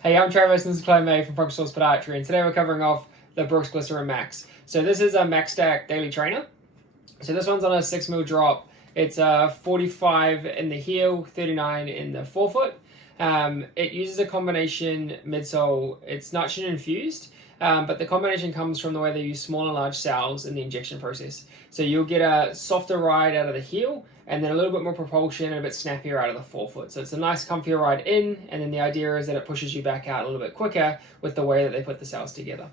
Hey, I'm Travis, and this is Chloe May from Focus Source Podiatry, and today we're covering off the Brooks Glycerin Max. So this is a Max Stack Daily Trainer. So this one's on a 6mm drop. It's 45 in the heel, 39 in the forefoot. It uses a combination midsole. It's nitrogen infused, but the combination comes from the way they use small and large cells in the injection process. So you'll get a softer ride out of the heel, and then a little bit more propulsion and a bit snappier out of the forefoot. So it's a nice comfier ride in, and then the idea is that it pushes you back out a little bit quicker with the way that they put the cells together.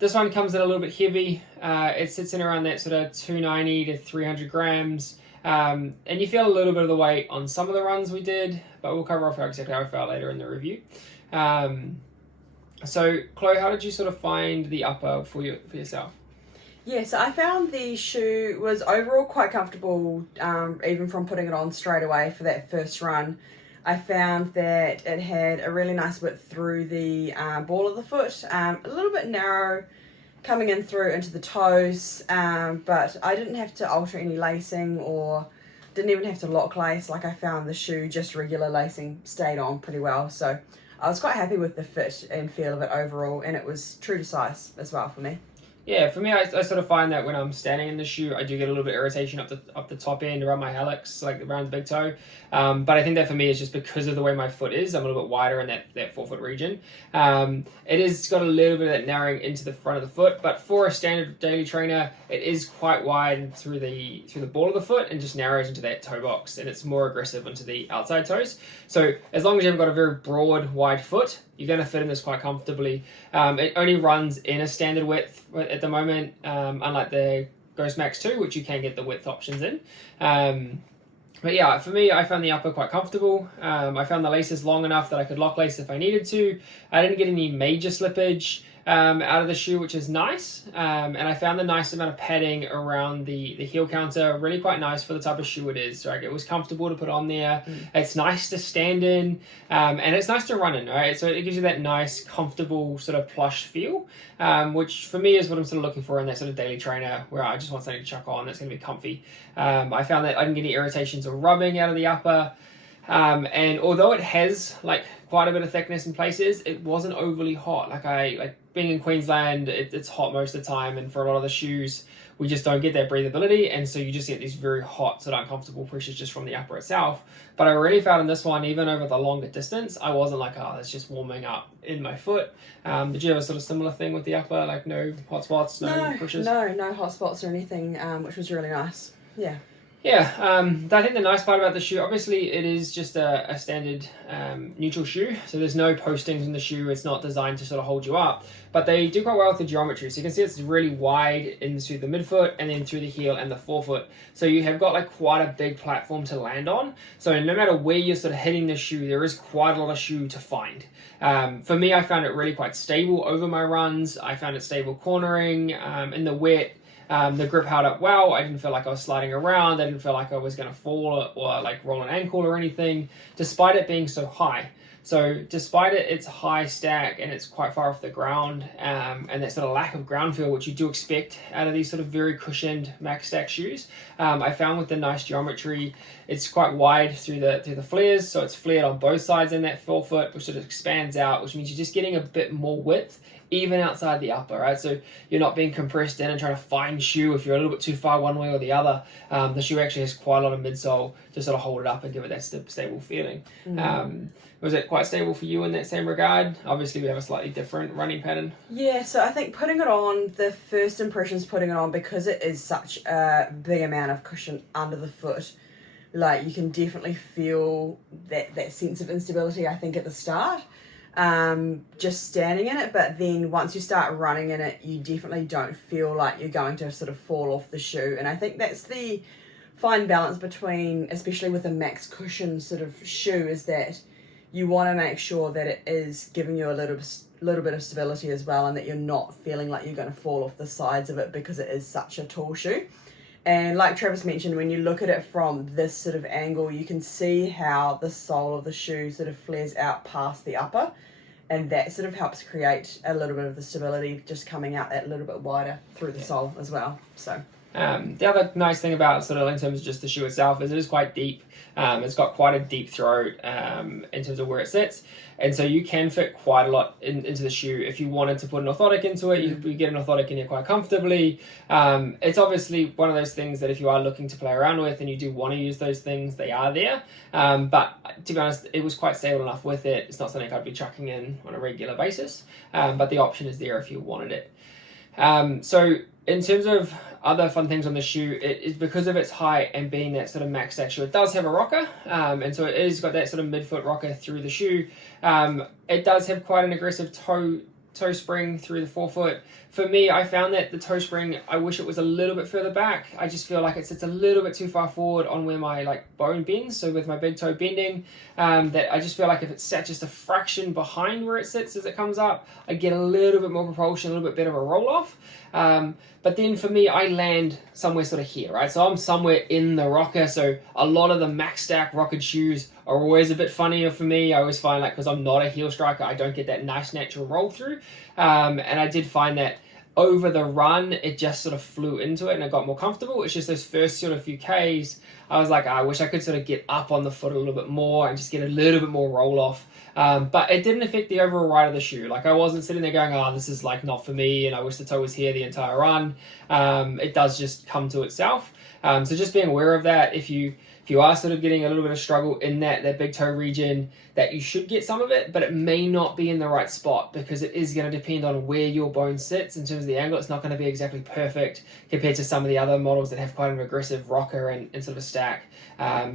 This one comes in a little bit heavy. It sits in around that sort of 290 to 300 grams. And you feel a little bit of the weight on some of the runs we did, but we'll cover off exactly how I felt later in the review. So Chloe, how did you sort of find the upper for yourself? Yeah, so I found the shoe was overall quite comfortable, even from putting it on straight away for that first run. I found that it had a really nice width through the ball of the foot, a little bit narrow coming in through into the toes, but I didn't have to alter any lacing or didn't even have to lock lace. Like, I found the shoe, just regular lacing, stayed on pretty well. So I was quite happy with the fit and feel of it overall, and it was true to size as well for me. Yeah, for me, I sort of find that when I'm standing in the shoe, I do get a little bit of irritation up the top end around my hallux, like around the big toe. But I think that for me is just because of the way my foot is. I'm a little bit wider in that forefoot region. It is got a little bit of that narrowing into the front of the foot, but for a standard daily trainer, it is quite wide through the ball of the foot and just narrows into that toe box, and it's more aggressive into the outside toes. So as long as you've got a very broad, wide foot, you're going to fit in this quite comfortably. It only runs in a standard width at the moment, unlike the Ghost Max 2, which you can get the width options in. But yeah, for me, I found the upper quite comfortable. I found the laces long enough that I could lock lace if I needed to. I didn't get any major slippage out of the shoe, which is nice. And I found the nice amount of padding around the heel counter, really quite nice for the type of shoe it is. Right? It was comfortable to put on there. It's nice to stand in, and it's nice to run in, right? So it gives you that nice, comfortable sort of plush feel, which for me is what I'm sort of looking for in that sort of daily trainer, where I just want something to chuck on that's going to be comfy. I found that I didn't get any irritations or rubbing out of the upper. And although it has like quite a bit of thickness in places, it wasn't overly hot. Like being in Queensland, it's hot most of the time, and for a lot of the shoes, we just don't get that breathability, and so you just get these very hot, sort of uncomfortable pressures just from the upper itself. But I really found in this one, even over the longer distance, I wasn't like, oh, it's just warming up in my foot. Did you have a sort of similar thing with the upper, like no hot spots, no pressures? No hot spots or anything, which was really nice. Yeah. Yeah, I think the nice part about the shoe, obviously it is just a standard neutral shoe, so there's no postings in the shoe. It's not designed to sort of hold you up, but they do quite well with the geometry. So you can see it's really wide into the midfoot and then through the heel and the forefoot. So you have got like quite a big platform to land on. So no matter where you're sort of hitting the shoe, there is quite a lot of shoe to find. For me, I found it really quite stable over my runs. I found it stable cornering in the wet. The grip held up well. I didn't feel like I was sliding around. I didn't feel like I was going to fall or like roll an ankle or anything, despite it being so high. So despite it's a high stack and it's quite far off the ground, and that sort of lack of ground feel, which you do expect out of these sort of very cushioned Max Stack shoes, I found with the nice geometry, it's quite wide through the flares, so it's flared on both sides in that forefoot, which sort of expands out, which means you're just getting a bit more width even outside the upper, right? So you're not being compressed in and trying to find shoe if you're a little bit too far one way or the other. The shoe actually has quite a lot of midsole to sort of hold it up and give it that stable feeling. Was it quite stable for you in that same regard? Obviously, we have a slightly different running pattern. Yeah, so I think putting it on, the first impressions putting it on, because it is such a big amount of cushion under the foot, like you can definitely feel that sense of instability, I think, at the start. Just standing in it, but then once you start running in it, you definitely don't feel like you're going to sort of fall off the shoe. And I think that's the fine balance between, especially with a max cushion sort of shoe, is that you want to make sure that it is giving you a little bit of stability as well, and that you're not feeling like you're going to fall off the sides of it because it is such a tall shoe. And like Travis mentioned, when you look at it from this sort of angle, you can see how the sole of the shoe sort of flares out past the upper, and that sort of helps create a little bit of the stability just coming out that little bit wider through the sole as well. So The other nice thing about sort of in terms of just the shoe itself is it is quite deep. It's got quite a deep throat in terms of where it sits, and so you can fit quite a lot into the shoe. If you wanted to put an orthotic into it, you get an orthotic in here quite comfortably. It's obviously one of those things that if you are looking to play around with and you do want to use those things, they are there. But to be honest, it was quite stable enough with it. It's not something I'd be chucking in on a regular basis, but the option is there if you wanted it. So in terms of other fun things on the shoe, it is because of its height and being that sort of max stack shoe, it does have a rocker, and so it is got that sort of midfoot rocker through the shoe. It does have quite an aggressive toe spring through the forefoot. For me, I found that the toe spring, I wish it was a little bit further back. I just feel like it sits a little bit too far forward on where my bone bends. So with my big toe bending, that I just feel like if it's sat just a fraction behind where it sits as it comes up, I get a little bit more propulsion, a little bit better of a roll off. But then for me, I land somewhere sort of here, right? So I'm somewhere in the rocker. So a lot of the max stack rockered shoes are always a bit funnier for me. I always find because I'm not a heel striker, I don't get that nice natural roll through. And I did find that over the run, it just sort of flew into it and it got more comfortable. It's just those first sort of few Ks, I was like, I wish I could sort of get up on the foot a little bit more and just get a little bit more roll off. But it didn't affect the overall ride of the shoe. I wasn't sitting there going, this is not for me and I wish the toe was here the entire run. It does just come to itself. So just being aware of that, if you are sort of getting a little bit of struggle in that big toe region, that you should get some of it, but it may not be in the right spot because it is going to depend on where your bone sits in terms of the angle. It's not going to be exactly perfect compared to some of the other models that have quite an aggressive rocker and sort of a stack.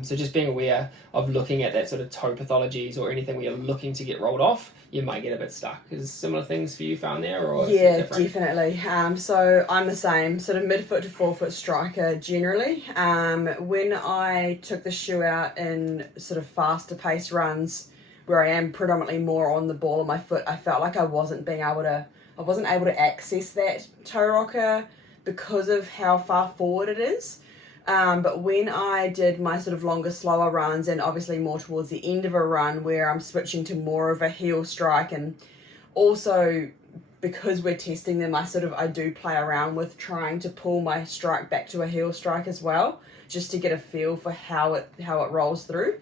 So just being aware of looking at that sort of toe pathologies or anything where you're looking to get rolled off, you might get a bit stuck. Is similar things for you found there? Or yeah, definitely. So I'm the same, sort of midfoot to forefoot striker generally. When I took the shoe out in sort of faster pace runs where I am predominantly more on the ball of my foot, I felt like I wasn't able to access that toe rocker because of how far forward it is. But when I did my sort of longer, slower runs and obviously more towards the end of a run where I'm switching to more of a heel strike, and also because we're testing them, I do play around with trying to pull my strike back to a heel strike as well, just to get a feel for how it rolls through.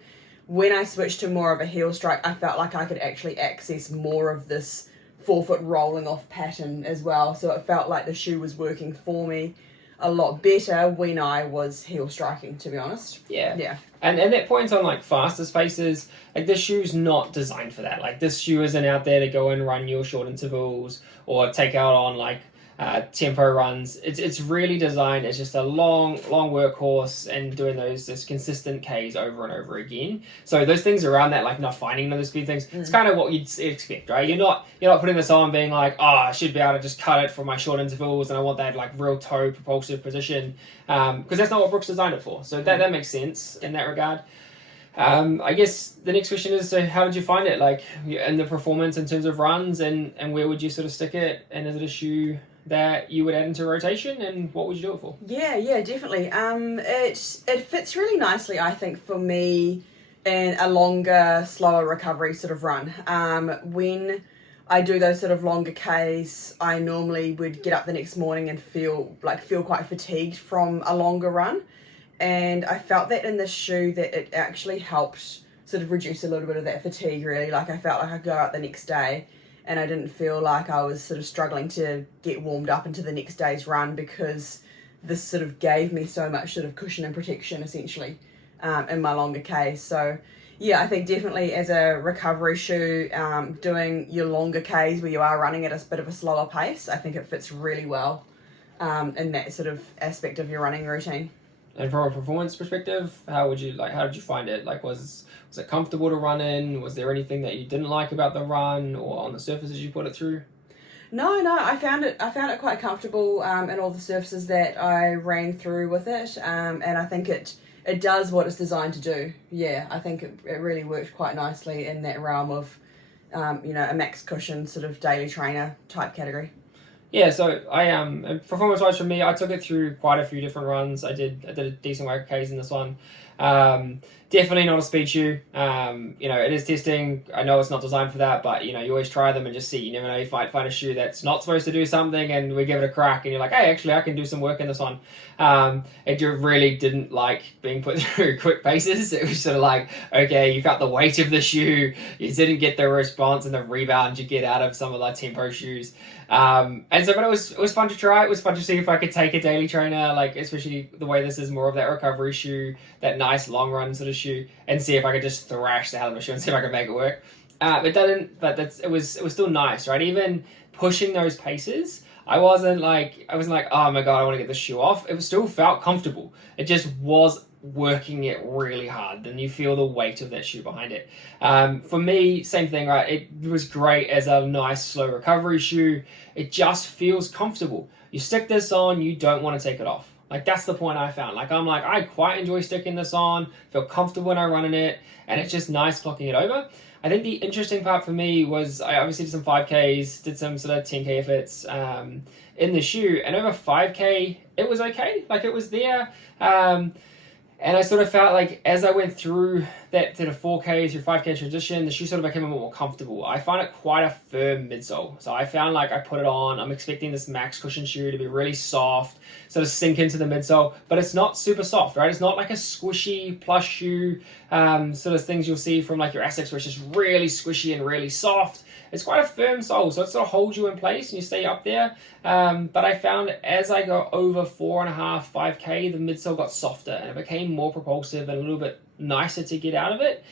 When I switched to more of a heel strike, I felt like I could actually access more of this forefoot rolling off pattern as well. So it felt like the shoe was working for me a lot better when I was heel striking, to be honest. Yeah. And that point on faster spaces, this shoe's not designed for that. This shoe isn't out there to go and run your short intervals or take out on tempo runs. It's really designed as just a long workhorse and doing those consistent Ks over and over again. So those things around that, not finding those speed things, it's kind of what you'd expect, right? You're not putting this on being I should be able to just cut it for my short intervals and I want that real toe propulsive position, because that's not what Brooks designed it for. So that makes sense in that regard. I guess the next question is, so how did you find it, in the performance in terms of runs, and where would you sort of stick it, and is it a shoe that you would add into rotation, and what would you do it for? Yeah, definitely. It fits really nicely, I think, for me in a longer, slower recovery sort of run. When I do those sort of longer Ks, I normally would get up the next morning and feel quite fatigued from a longer run. And I felt that in this shoe that it actually helped sort of reduce a little bit of that fatigue, really. I felt like I could go out the next day and I didn't feel like I was sort of struggling to get warmed up into the next day's run, because this sort of gave me so much sort of cushion and protection, essentially, in my longer Ks. So yeah, I think definitely as a recovery shoe, doing your longer Ks where you are running at a bit of a slower pace, I think it fits really well in that sort of aspect of your running routine. And from a performance perspective, how did you find it? Was it comfortable to run in? Was there anything that you didn't like about the run or on the surfaces you put it through? No, I found it quite comfortable in all the surfaces that I ran through with it, and I think it does what it's designed to do. Yeah, I think it really worked quite nicely in that realm of a max cushion sort of daily trainer type category. Yeah, so performance-wise for me, I took it through quite a few different runs. I did a decent amount of Ks in this one. Definitely not a speed shoe. It is testing. I know it's not designed for that, but you always try them and just see. You never know. You might find a shoe that's not supposed to do something, and we give it a crack, and you're like, hey, actually, I can do some work in this one. It really didn't like being put through quick paces. It was sort of like, okay, you felt the weight of the shoe. You didn't get the response and the rebound you get out of some of the tempo shoes. But it was fun to try. It was fun to see if I could take a daily trainer, like especially the way this is more of that recovery shoe, that nice long run sort of shoe, and see if I could just thrash the hell of a shoe and see if I could make it work. It didn't, but it was still nice, right? Even pushing those paces, I wasn't like, oh my god, I want to get this shoe off. It still felt comfortable. It just was working it really hard. Then you feel the weight of that shoe behind it. For me, same thing, right? It was great as a nice slow recovery shoe. It just feels comfortable. You stick this on, you don't want to take it off. Like, that's the point I found. Like, I quite enjoy sticking this on, feel comfortable when I run in it, and it's just nice clocking it over. I think the interesting part for me was I obviously did some 5Ks, did some sort of 10K efforts in the shoe, and over 5K, it was okay. Like, it was there. And I sort of felt like as I went through that sort of 4K through 5K transition, the shoe sort of became a bit more comfortable. I find it quite a firm midsole. So I found like I put it on, I'm expecting this max cushion shoe to be really soft, sort of sink into the midsole, but it's not super soft, right? It's not like a squishy plush shoe, sort of things you'll see from like your Asics where it's just really squishy and really soft. It's quite a firm sole, so it sort of holds you in place and you stay up there. But I found as I got over 4.5, 5K, the midsole got softer and it became more propulsive and a little bit nicer to get out of it.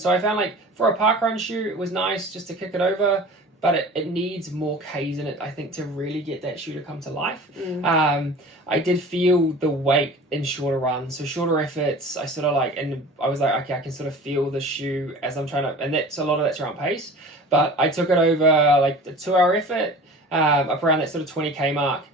So I found like for a park run shoe, it was nice just to kick it over, but it needs more Ks in it, I think, to really get that shoe to come to life. I did feel the weight in shorter runs, so shorter efforts, I sort of like, and I was like, okay, I can sort of feel the shoe as I'm trying to, and that's a lot of that's around pace, but I took it over like the 2-hour effort, up around that sort of 20K mark,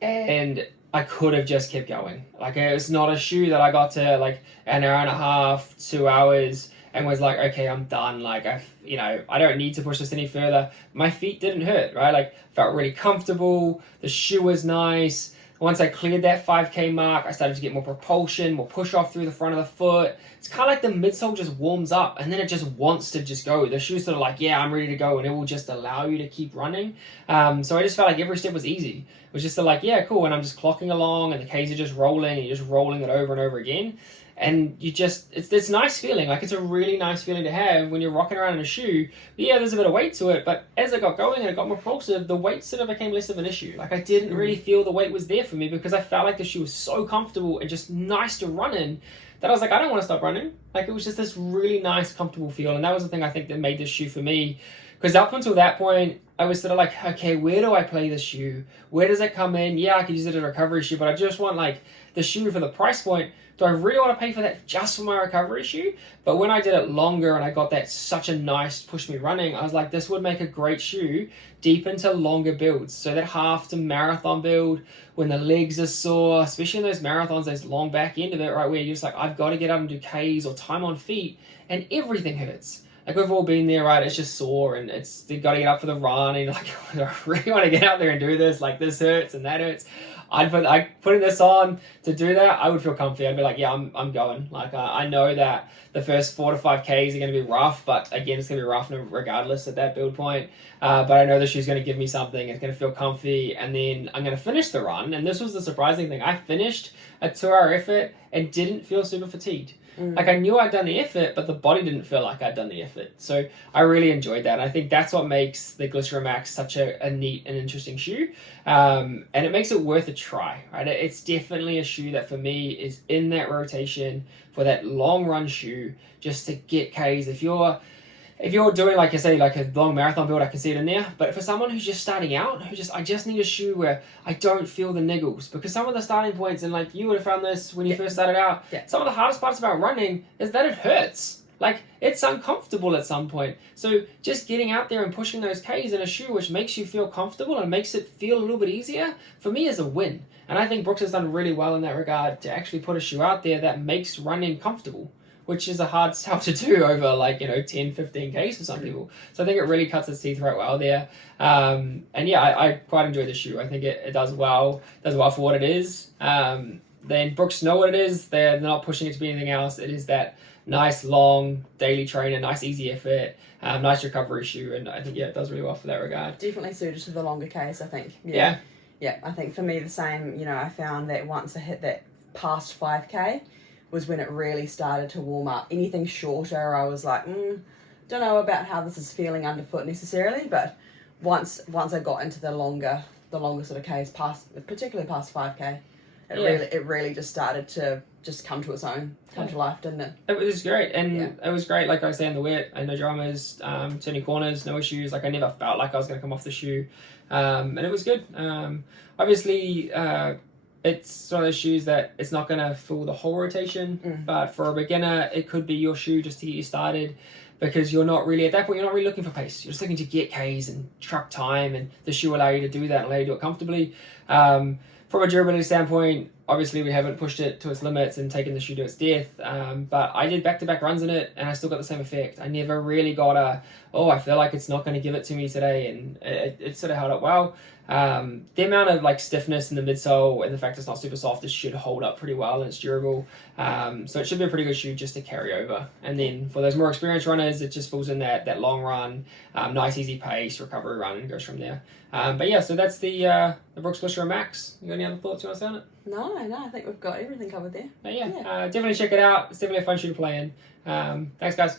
and I could have just kept going. Like, it was not a shoe that I got to like an hour and a half, 2 hours, and was like, okay, I'm done. Like, I don't need to push this any further. My feet didn't hurt, right? Like, felt really comfortable. The shoe was nice. Once I cleared that 5K mark, I started to get more propulsion, more push off through the front of the foot. It's kind of like the midsole just warms up and then it just wants to just go. The shoe's sort of like, yeah, I'm ready to go, and it will just allow you to keep running. So I just felt like every step was easy. It was just sort of like, yeah, cool. And I'm just clocking along and the Ks are just rolling and you're just rolling it over and over again. And you just, it's this nice feeling. Like, it's a really nice feeling to have when you're rocking around in a shoe. But yeah, there's a bit of weight to it, but as I got going and it got more propulsive, the weight sort of became less of an issue. Like, I didn't really feel the weight was there for me because I felt like the shoe was so comfortable and just nice to run in that I was like, I don't want to stop running. Like, it was just this really nice, comfortable feel. And that was the thing I think that made this shoe for me. Because up until that point, I was sort of like, okay, where do I play the shoe? Where does it come in? Yeah, I could use it as a recovery shoe, but I just want like the shoe for the price point. Do I really want to pay for that just for my recovery shoe? But when I did it longer and I got that such a nice push me running, I was like, this would make a great shoe deep into longer builds. So that half to marathon build, when the legs are sore, especially in those marathons, those long back end of it, right, where you're just like, I've got to get up and do Ks or time on feet, and everything hurts. Like, we've all been there, right? It's just sore and you've got to get up for the run and you're like, I really want to get out there and do this. Like, this hurts and that hurts. Putting this on to do that, I would feel comfy. I'd be like, yeah, I'm going. Like, I know that the first 4 to 5Ks are going to be rough, but again, it's going to be rough regardless at that build point. But I know the shoe's going to give me something. It's going to feel comfy, and then I'm going to finish the run. And this was the surprising thing. I finished a 2-hour effort and didn't feel super fatigued. Like, I knew I'd done the effort, but the body didn't feel like I'd done the effort. So I really enjoyed that. And I think that's what makes the Glycerin Max such a neat and interesting shoe. And it makes it worth a try, right? It's definitely a shoe that for me is in that rotation for that long run shoe, just to get Ks. If you're doing, like I say, like a long marathon build, I can see it in there. But for someone who's just starting out, I just need a shoe where I don't feel the niggles. Because some of the starting points, and like you would have found this when you first started out, some of the hardest parts about running is that it hurts. Like, it's uncomfortable at some point. So just getting out there and pushing those Ks in a shoe which makes you feel comfortable and makes it feel a little bit easier, for me is a win. And I think Brooks has done really well in that regard to actually put a shoe out there that makes running comfortable, which is a hard sell to do over 10, 15Ks for some people. So I think it really cuts its teeth right well there. And yeah, I quite enjoy the shoe. I think it does well for what it is. then Brooks know what it is. They're not pushing it to be anything else. It is that nice, long, daily trainer, nice, easy effort, nice recovery shoe. And I think, it does really well for that regard. Definitely suited to the longer case, I think. Yeah. Yeah, I think for me the same, I found that once I hit that past 5K was when it really started to warm up. Anything shorter, I was like, don't know about how this is feeling underfoot necessarily, but once I got into the longer sort of Ks, particularly past 5K, it really just started to just come to its own, come to life, didn't it? It was great, and it was great. Like I say in the wet, no dramas, turning corners, no issues. Like I never felt like I was going to come off the shoe, and it was good. Obviously, it's one of those shoes that it's not going to fill the whole rotation, but for a beginner, it could be your shoe just to get you started. Because you're not really, at that point, you're not really looking for pace. You're just looking to get Ks and truck time, and the shoe will allow you to do that and allow you to do it comfortably. From a durability standpoint, obviously we haven't pushed it to its limits and taken the shoe to its death, but I did back-to-back runs in it, and I still got the same effect. I never really got I feel like it's not going to give it to me today, and it sort of held up well. The amount of stiffness in the midsole and the fact it's not super soft, this should hold up pretty well, and it's durable. So it should be a pretty good shoe just to carry over. And then for those more experienced runners, it just falls in that long run, nice easy pace, recovery run, and goes from there. But yeah, so that's the Brooks Glycerin Max. You got any other thoughts you want to say on it? No, I think we've got everything covered there. But yeah. Definitely check it out. It's definitely a fun shoe to play in. Thanks, guys.